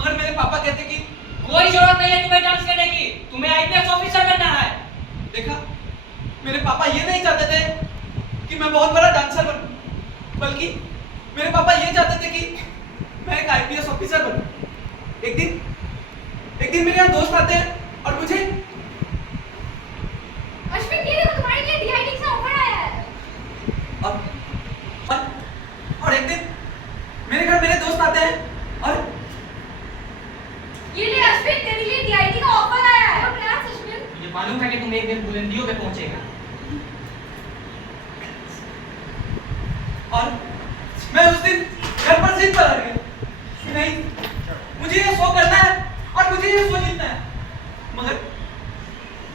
मगर मेरे पापा कहते कि कोई जरूरत नहीं है तुम्हें डांस करने की, तुम्हें आईपीएस ऑफिसर बनना है। देखा, मेरे पापा ये नहीं चाहते थे कि मैं बहुत बड़ा डांसर बनूं, बल्कि मेरे पापा ये चाहते थे कि मैं एक आईपीएस ऑफिसर बनूं। एक दिन मेरे यहाँ दोस्त आते हैं और मुझे अश्विन, ये देखो तुम्हारे लिए डीआईडी से ऑफर आया है। और एक दिन मेरे घर मेरे दोस्त आते हैं और ये ले अश्विन, तेरे लिए डीआईडी का ऑफर आया है। कंग्रेट्स अश्विन। मुझे मालूम था कि तुम एक दिन बुलंदियों पे पहुंचेगा। और मैं उस दिन घर पर जिद पर अड़ गया कि नहीं, मुझे ये शो करना है और मुझे ये शो जीतना है।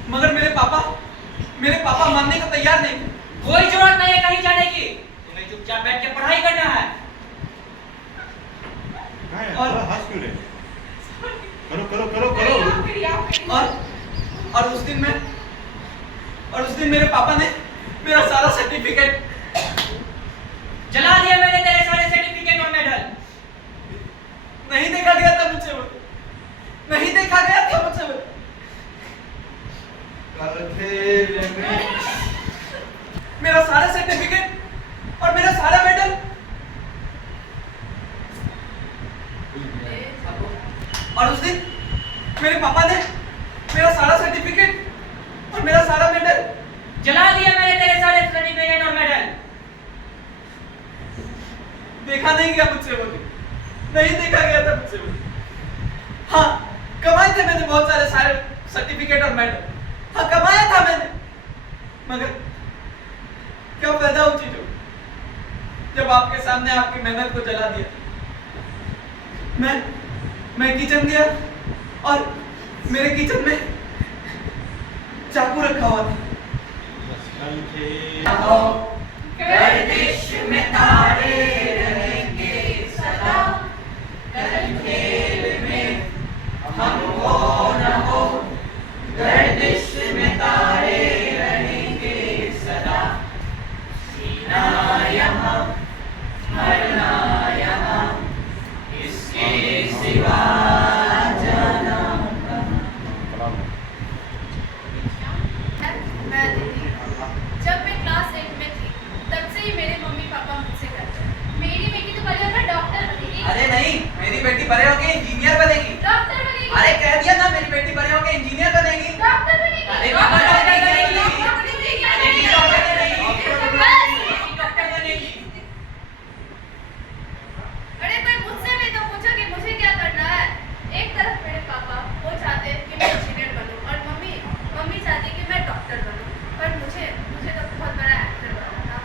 मगर मेरे पापा मानने को तैयार नहीं। कोई जरूरत नहीं है कहीं जाने की, तुम्हें चुपचाप बैठ के पढ़ाई करना है। और हंस क्यों रहे? करो। और उस दिन मेरे पापा ने मेरा सारा सर्टिफिकेट जला दिया मैंने तेरे सारे सर्टिफिकेट और मेडल। नहीं देखा गया था मुझसे वो, नहीं देखा गया था मुझसे वो। मेरा सारा सर्टिफिकेट और मेरा सारा मेडल। और उस दिन मेरे पापा ने मेरा सारा सर्टिफिकेट और मेरा सारा मेडल जला दिया मैंने तेरे सारे सर्टिफिकेट और मेडल। देखा नहीं गया मुझसे वो, नहीं देखा गया था मुझसे वो। हाँ, कमाए थे मैंने बहुत सारे सर्टिफिकेट और मेडल। हाँ, कमाया था मैंने, मगर क्या फायदा उन चीजों जब आपके सामने आपकी मेहनत को जला दिया। मैं किचन गया और मेरे किचन में चाकू रखा हुआ था। गर्दिश में तारे रहेंगे सदा, कल खेल में हम हो न हो। गर्दिश में तारे रहेंगे सदा, जीना यहाँ मरना यहाँ, इसके सिवा जाना कहाँ। मैं दीदी, जब मैं क्लास 8 में थी तब से ही मेरे मम्मी पापा मुझसे कहते हैं मेरी बेटी तो बड़ी होकर डॉक्टर बनेगी। अरे नहीं, मेरी बेटी बड़े होके इंजीनियर बनेगी। डॉक्टर बनेगी। अरे कह दिया ना, मेरी बेटी बड़े होके इंजीनियर बनेगी। डॉक्टर बनेगी। अरे पापा डॉक्टर बनेगी। डॉक्टर बनेगी। बेटी डॉक्टर बनेगी। डॉक्टर बनेगी। अरे कोई मुझसे भी तो पूछो कि मुझे क्या करना है। एक तरफ मेरे पापा वो चाहते हैं कि मैं इंजीनियर बनूं और मम्मी चाहती है कि मैं डॉक्टर बनूं, पर मुझे तो बहुत बड़ा एक्टर बनना था।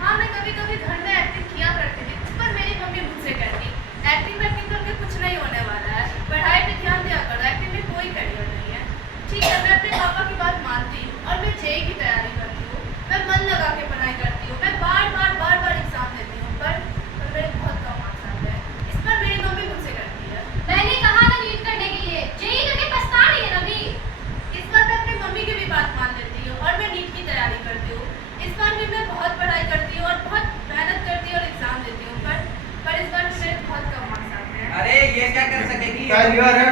हाँ, मैं कभी घर में एक्टिंग किया करती थी, पर मेरी मम्मी मुझसे कहती एक्टिंग करके कुछ नहीं होने वाला है, पढ़ाई पे ध्यान दिया करो, एक्टिंग में कोई करियर नहीं है। ठीक है, मैं अपने पापा की बात मानती हूँ और मैं जेईई की तैयारी करती हूँ। मैं मन लगा के पढ़ाई करती हूँ, मैं बार एग्जाम देती हूँ, पर मेरे बहुत कम मार्क्स आते हैं। इस पर मेरी मम्मी मुझसे कहती है मैंने कहा था नीट करने के लिए, जेईई करके पछता रही है रवि। इस बार मैं अपनी मम्मी की भी बात मान लेती हूँ और मैं नीट की तैयारी करती हूँ। इस बार भी मैं बहुत पढ़ाई करती हूँ और बहुत मेहनत करती हूँ और एग्जाम देती हूँ, पर इस बार मेरे बहुत कम मार्क्स आते हैं। अरे ये क्या कर सकेगी? पहली बार है